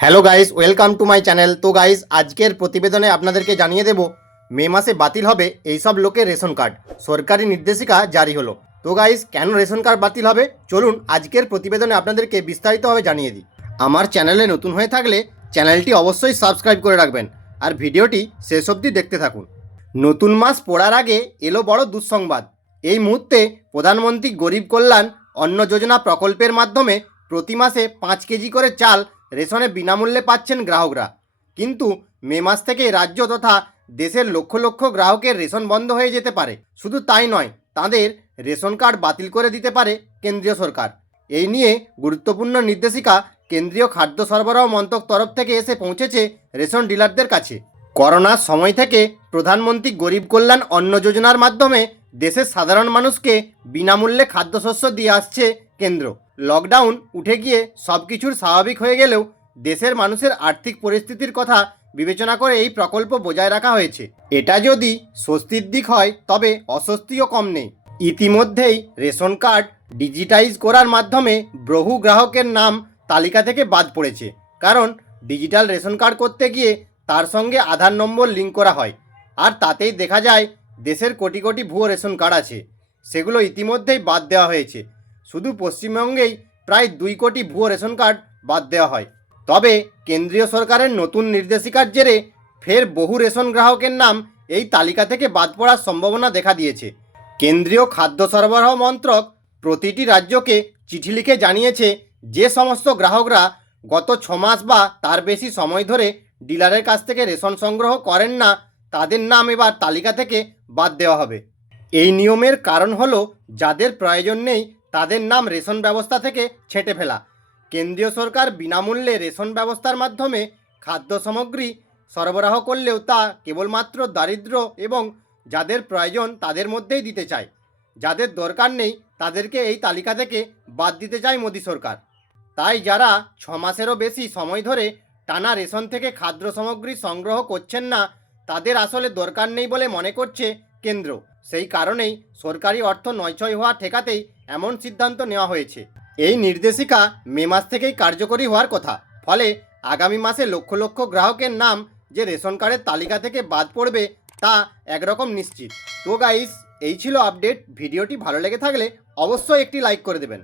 Hello guys, welcome to my channel. তো guys, আজকের প্রতিবেদনে আপনাদেরকে জানিয়ে দেব মে মাসে বাতিল হবে এইসব লোকের রেশন কার্ড। সরকারি নির্দেশিকা জারি হলো। তো গাইস, কেন রেশন কার্ড বাতিল হবে চলুন আজকের প্রতিবেদনে আপনাদেরকে বিস্তারিতভাবে জানিয়ে দিই। আমার চ্যানেলে নতুন হয়ে থাকলে চ্যানেলটি অবশ্যই সাবস্ক্রাইব করে রাখবেন আর ভিডিওটি শেষ অবধি দেখতে থাকুন। নতুন মাস পড়ার আগে এলো বড় দুঃসংবাদ। এই মুহূর্তে প্রধানমন্ত্রী গরিব কল্যাণ অন্ন যোজনা প্রকল্পের মাধ্যমে প্রতি মাসে 5 কেজি করে চাল রেশনে বিনামূল্যে পাচ্ছেন গ্রাহকরা। কিন্তু মে মাস থেকে রাজ্য তথা দেশের লক্ষ লক্ষ গ্রাহকের রেশন বন্ধ হয়ে যেতে পারে। শুধু তাই নয়, তাদের রেশন কার্ড বাতিল করে দিতে পারে কেন্দ্রীয় সরকার। এই নিয়ে গুরুত্বপূর্ণ নির্দেশিকা কেন্দ্রীয় খাদ্য সরবরাহ মন্ত্রক তরফ থেকে এসে পৌঁছেছে রেশন ডিলারদের কাছে। করোনার সময় থেকে প্রধানমন্ত্রী গরিব কল্যাণ অন্ন যোজনার মাধ্যমে দেশের সাধারণ মানুষকে বিনামূল্যে খাদ্যশস্য দিয়ে আসছে কেন্দ্র। লকডাউন উঠে গিয়ে সব কিছুর স্বাভাবিক হয়ে গেলেও দেশের মানুষের আর্থিক পরিস্থিতির কথা বিবেচনা করে এই প্রকল্প বজায় রাখা হয়েছে। এটা যদি স্বস্তির দিক হয়, তবে অস্বস্তিও কম নেই। ইতিমধ্যেই রেশন কার্ড ডিজিটাইজ করার মাধ্যমে বহু গ্রাহকের নাম তালিকা থেকে বাদ পড়েছে। কারণ ডিজিটাল রেশন কার্ড করতে গিয়ে তার সঙ্গে আধার নম্বর লিঙ্ক করা হয়, আর তাতেই দেখা যায় দেশের কোটি কোটি ভুয়ো রেশন কার্ড আছে। সেগুলো ইতিমধ্যেই বাদ দেওয়া হয়েছে। শুধু পশ্চিমবঙ্গেই প্রায় 2 কোটি ভুয়ো রেশন কার্ড বাদ দেওয়া হয়। তবে কেন্দ্রীয় সরকারের নতুন নির্দেশিকার জেরে ফের বহু রেশন গ্রাহকের নাম এই তালিকা থেকে বাদ পড়ার সম্ভাবনা দেখা দিয়েছে। কেন্দ্রীয় খাদ্য সরবরাহ মন্ত্রক প্রতিটি রাজ্যকে চিঠি লিখে জানিয়েছে, যে সমস্ত গ্রাহকরা গত 6 মাস বা তার বেশি সময় ধরে ডিলারের কাছ থেকে রেশন সংগ্রহ করেন না, তাদের নাম এবার তালিকা থেকে বাদ দেওয়া হবে। এই নিয়মের কারণ হলো, যাদের প্রয়োজন নেই তাদের নাম রেশন ব্যবস্থা থেকে ছেঁটে ফেলা। কেন্দ্রীয় সরকার বিনামূল্যে রেশন ব্যবস্থার মাধ্যমে খাদ্য সামগ্রী সরবরাহ করলেও তা কেবলমাত্র দারিদ্র এবং যাদের প্রয়োজন তাদের মধ্যেই দিতে চায়। যাদের দরকার নেই তাদেরকে এই তালিকা থেকে বাদ দিতে চায় মোদী সরকার। তাই যারা 6 মাসেরও বেশি সময় ধরে টানা রেশন থেকে খাদ্য সামগ্রী সংগ্রহ করছেন না, তাদের আসলে দরকার নেই বলে মনে করছে কেন্দ্র। সেই কারণেই সরকারি অর্থ নয়ছয় হওয়া ঠেকাতেই এমন সিদ্ধান্ত নেওয়া হয়েছে। এই নির্দেশিকা মে মাস থেকেই কার্যকরী হওয়ার কথা। ফলে আগামী মাসে লক্ষ লক্ষ গ্রাহকের নাম যে রেশন কার্ডের তালিকা থেকে বাদ পড়বে তা একরকম নিশ্চিত। তো গাইস, এই ছিল আপডেট। ভিডিওটি ভালো লেগে থাকলে অবশ্যই একটি লাইক করে দেবেন।